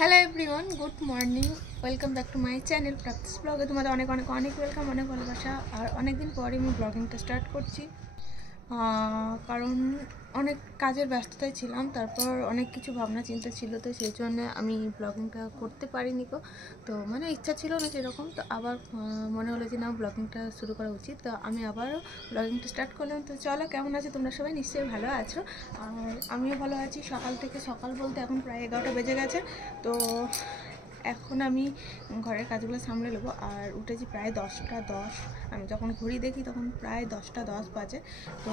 Hello everyone, good morning, welcome back to my channel practice ব্লগে। তোমাদের অনেক অনেক অনেক ওয়েলকাম, অনেক ভালোবাসা। আর অনেকদিন পরে আমি ব্লগিংটা স্টার্ট করছি, কারণ অনেক কাজের ব্যস্ততায় ছিলাম, তারপর অনেক কিছু ভাবনা চিন্তা ছিল, তো সেই জন্য আমি ব্লগিংটা করতে পারিনি। তো মানে ইচ্ছা ছিল না সেরকম, তো আবার মনে হলো যে না, ব্লগিংটা শুরু করা উচিত। তো আমি আবারও ব্লগিংটা স্টার্ট করলাম। তো চলো, কেমন আছো তোমরা সবাই? নিশ্চয়ই ভালো আছো, আর আমিও ভালো আছি। সকাল বলতে এখন প্রায় 11টা বেজে গেছে। তো এখন আমি ঘরের কাজগুলো সামলে নেবো। আর উঠেছি প্রায় 10টা 10। আমি যখন ঘড়ি দেখি তখন প্রায় 10টা 10 বাজে। তো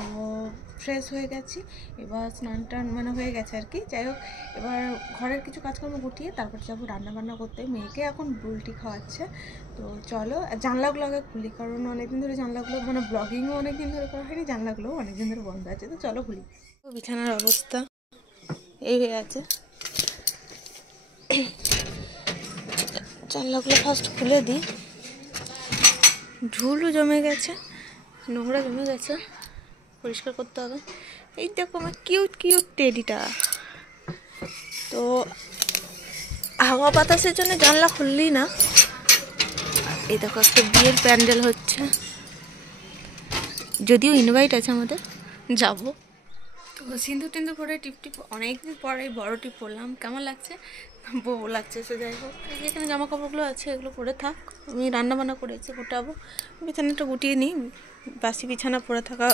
ফ্রেশ হয়ে গেছি, এবার স্নান টান মানে হয়ে গেছে আর কি। যাই হোক, এবার ঘরের কিছু কাজকর্ম গুটিয়ে তারপর যাবো রান্নাবান্না করতে। মেয়েকে এখন বুলটি খাওয়াচ্ছে। তো চলো, জানলাগুলো আগে খুলি, কারণ অনেকদিন ধরে জানলাগুলো মানে ব্লগিংও অনেকদিন ধরে করা হয়নি, জানলাগুলোও অনেকদিন ধরে বন্ধ আছে। তো চলো খুলি। বিছানার অবস্থা এই হয়ে আছে। জানলাগুলো ফার্স্ট খুলে দিই। ধুলো জমে গেছে, নোংরা জমে গেছে, পরিষ্কার করতে হবে। এই দেখো আমার কিউট কিউট টেডিটা। তো হাওয়া বাতাসের জন্য জানলা খুললি না। এই দেখো একটা বিয়ের প্যান্ডেল হচ্ছে, যদিও ইনভাইট আছে আমাদের, যাব। তো সিঁদুর টিন্দুর পরে টিপ অনেকদিন পরে বড় টিপ পরলাম, কেমন লাগছে? বউ লাগছে। সে যাই হোক, এখানে জামা কাপড়গুলো আছে, এগুলো পরে থাক। আমি রান্নাবান্না করেছি, গোটাবো। বিছানাটা গুটিয়ে নিই, বাসি বিছানা পরে থাকা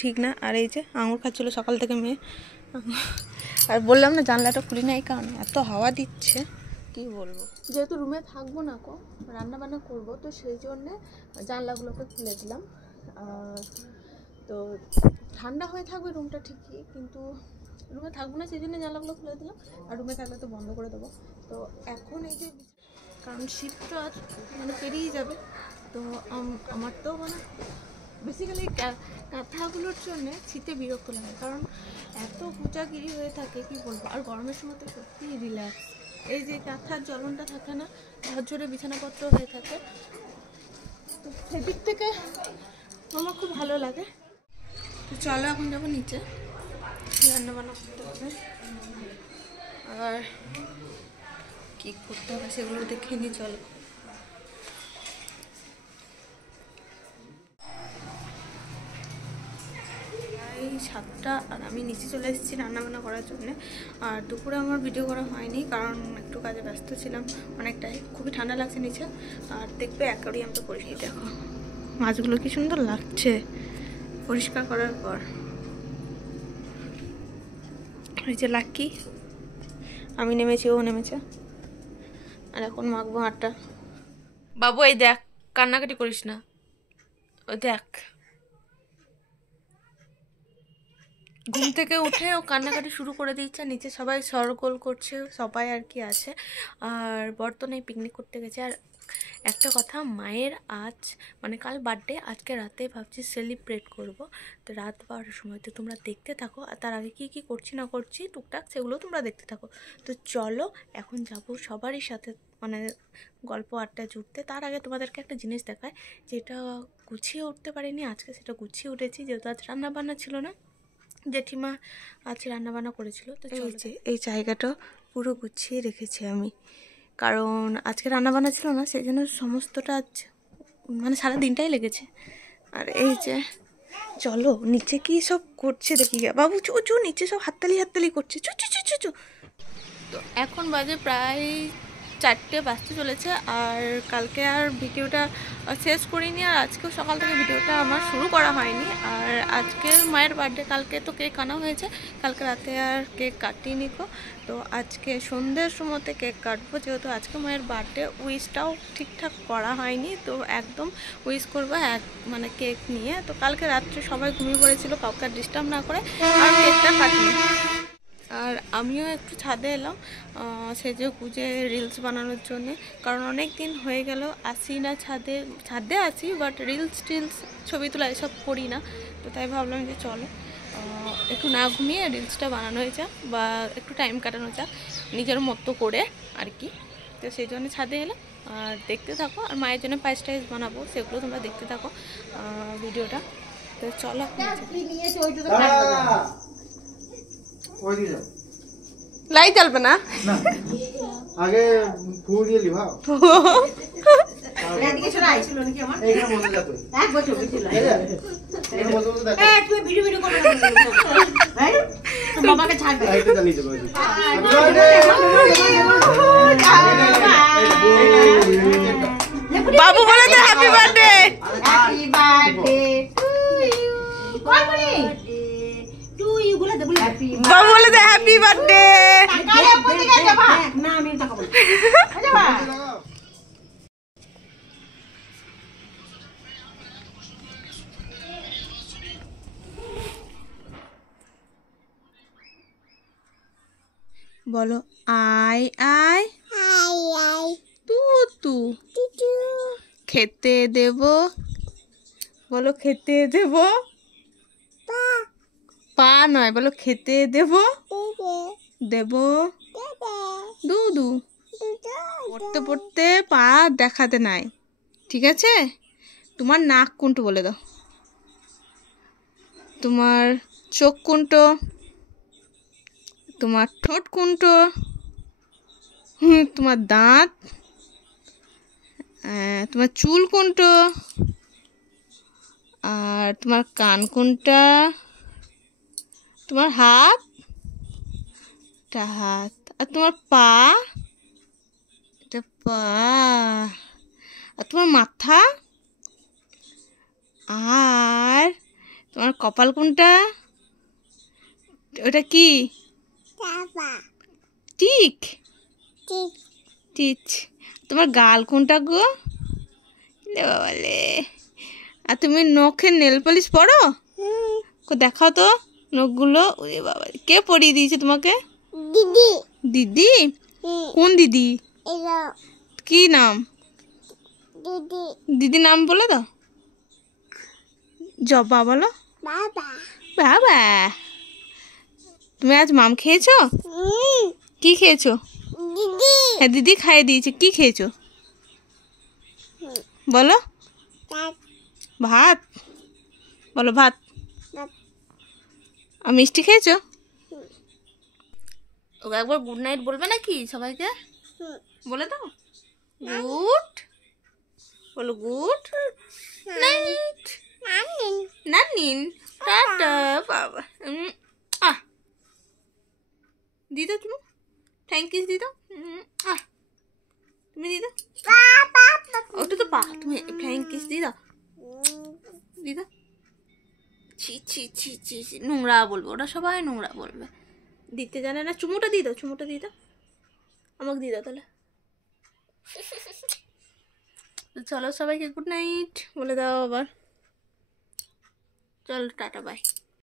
ঠিক না। আর এই যে আঙুর খাচ্ছিলো সকাল থেকে মেয়ে। আর বললাম না জানলাটা খুলি না, এই কারণে এত হাওয়া দিচ্ছে কি বলবো। যেহেতু রুমে থাকবো না, রান্নাবান্না করবো, তো সেই জন্যে জানলাগুলোকে খুলে দিলাম। তো ঠান্ডা হয়ে থাকবে রুমটা ঠিকই, কিন্তু রুমে থাকবো না, সেই জন্য জানলাগুলো খুলে দিলাম। আর রুমে থাকলে তো বন্ধ করে দেবো। তো এখন এই যে, কারণ শীতটা আর মানে পেরিয়ে যাবে, তো আমার তো মানে বেসিক্যালি কাঁথাগুলোর জন্য শীতে বিরক্ত লাগে, কারণ এত কুচাগিরি হয়ে থাকে কি বলবো। আর গরমের সময় তো সত্যিই রিল্যাক্স, এই যে কাঁথার জ্বলনটা থাকে না, ঝরঝরে বিছানাপত্র হয়ে থাকে, তো সেদিক থেকে আমার খুব ভালো লাগে। তো চলো এখন যাবো নিচে, রান্নাবান্না করতে হবে। আর কি করতে হবে সেগুলো দেখে নিই, চলো। এই 7টা, আর আমি নিচে চলে এসেছি রান্নাবান্না করার জন্য। আর দুপুরে আমার ভিডিও করা হয়নি, কারণ একটু কাজে ব্যস্ত ছিলাম অনেকটাই। খুবই ঠান্ডা লাগছে নিচে। আর দেখবে অ্যাকোয়ারিয়ামটা পরিষ্কার, দেখো মাছগুলো কি সুন্দর লাগছে পরিষ্কার করার পর। এই যে লাকি, আমি নেমেছি, ও নেমেছে। আর এখন মাখবো আটা। বাবু এই দেখ, কান্নাকাটি করিস না, ও দেখ ঘুম থেকে উঠে ও কান্নাকাটি শুরু করে দিচ্ছে। নিচে সবাই শরগোল করছে, সবাই আর কি আছে। আর বর্তমানে পিকনিক করতে গেছে। আর একটা কথা, মায়ের আজ মানে কাল বার্থডে, আজকে রাতে ভাবছি সেলিব্রেট করব। তো রাত 12টার সময়, তো তোমরা দেখতে থাকো। আর তার আগে কি কি করছি না করছি টুকটাক, সেগুলো তোমরা দেখতে থাকো। তো চলো এখন যাব সবারই সাথে মানে গল্প আড্ডা জুড়তে। তার আগে তোমাদেরকে একটা জিনিস দেখায়, যেটা গুছিয়ে উঠতে পারিনি, আজকে সেটা গুছিয়ে উঠেছি, যেহেতু আজ রান্নাবান্না ছিল না। জেঠিমা আজকে রান্নাবান্না করেছিল। তো এই জায়গাটা পুরো গুছিয়ে রেখেছি আমি, কারণ আজকে রান্নাবান্না ছিল না, সেই জন্য সমস্তটা আজ মানে সারা দিনটাই লেগেছে। আর এই যে চলো নিচে কি সব করছে দেখি। বাবু চু চু, নিচে সব হাততালি করছে, চু চু চু চু চু। তো এখন বাজে প্রায় 4টে বাজতে চলেছে। আর কালকে আর ভিডিওটা শেষ করিনি, আর আজকেও সকাল থেকে ভিডিওটা আমার শুরু করা হয়নি। আর আজকে মায়ের বার্থডে, কালকে তো কেক আনা হয়েছে, কালকে রাতে আর কেক কাটিনি গো। তো আজকে সন্ধ্যের সময়তে কেক কাটবো, যেহেতু আজকে মায়ের বার্থডে। উইশটাও ঠিকঠাক করা হয়নি, তো একদম উইশ করবো মানে কেক নিয়ে। তো কালকে রাত্রে সবাই ঘুমিয়ে পড়েছিল, কাউকে ডিস্টার্ব না করে, আর কেকটা কাটিনি। আর আমিও একটু ছাদে এলাম সেজে গুজে রিলস বানানোর জন্যে, কারণ অনেক দিন হয়ে গেল আসি না ছাদে আছি, বাট রিলস টিলস ছবি তোলা এসব করি না। তো তাই ভাবলাম যে চলো একটু না ঘুমিয়ে রিলসটা বানানো যাক, বা একটু টাইম কাটানো যাক নিজের মতো করে আর কি। তো সেই জন্য ছাদে এলাম। আর দেখতে থাকো, আর মায়ের জন্য পায়েস টাইস বানাবো, সেগুলো তোমরা দেখতে থাকো ভিডিওটা। তো চলো লাইট জ্বলবে না। আগে ফু দিয়ে লিভাও এদিকে চলে আইছিল নাকি আমার এইখানে বসে যা তুই এক বছর ছিল এই বসে বসে দেখো এই তুই ভিডিও ভিডিও করবে হ্যাঁ তো বাবাকে ছাড়বে এইটা জানি যাবে বাবু বলে দে happy birthday happy birthday call বলি তুই বলে দে হ্যাপি বাবু বলে দে হ্যাপি বার্থডে কালে পড়ে গেছে বাবা না আমি টাকা বলি আচ্ছা বাবা বলো আই আই আই আই তু তু টুটু খেতে দেব বলো খেতে দেব পা পা নয় বলো খেতে দেব দেবে দেব দেবে দুদু দুটো পড়তে পড়তে পা দেখাতে নাই ঠিক আছে তোমার নাক কোনটো বলে দাও তোমার চোখ কোনটো তোমার ঠোঁট কোনটো তোমার দাঁত তোমার চুল কোনটো আর তোমার কান কোনটা তোমার হাত এটা হাত আর তোমার পা এটা পা আর তোমার মাথা আর তোমার কপাল কোনটা ওটা কি বাবা টিক ঠিক টিচ তোমার গাল কোনটা গো লে বাবালে আর তুমি নখে নেল পলিশ পরো দেখাও তো নখগুলো ওরে বাবা কে পরিয়ে দিয়েছে তোমাকে দিদি দিদি কোন দিদি এলো কি নাম দিদি দিদি নাম বলে দাও জবা বলো বাবা বাবা তুমি আজ মাম খেয়েছো কি খেয়েছো দিদি হ্যাঁ দিদি খাইয়ে দিয়েছে কি খেয়েছো বলো ভাত ভাত বলো ভাত ভাত। আর মিষ্টি খেয়েছো ওকে একবার গুড নাইট বলবে নাকি সবাইকে বলে দাও গুড বলো গুড নাইট নানিন নানিন টাটা বাবা আহ দিদা তুমি থ্যাংক ইউ দিদা আহ তুমি দিদা বাবা ওটা তো পা তুমি থ্যাংক ইউ দিদা দিদা ছি ছি ছি ছি ছি নোংরা বলবে ওরা সবাই নোংরা বলবে দিতে জানে না চুমুটা দিয়ে দাও চুমুটা দিয়ে দাও আমাকে দিয়ে দাও তাহলে চলো সবাইকে গুড নাইট বলে দাও আবার চলো টাটা বাই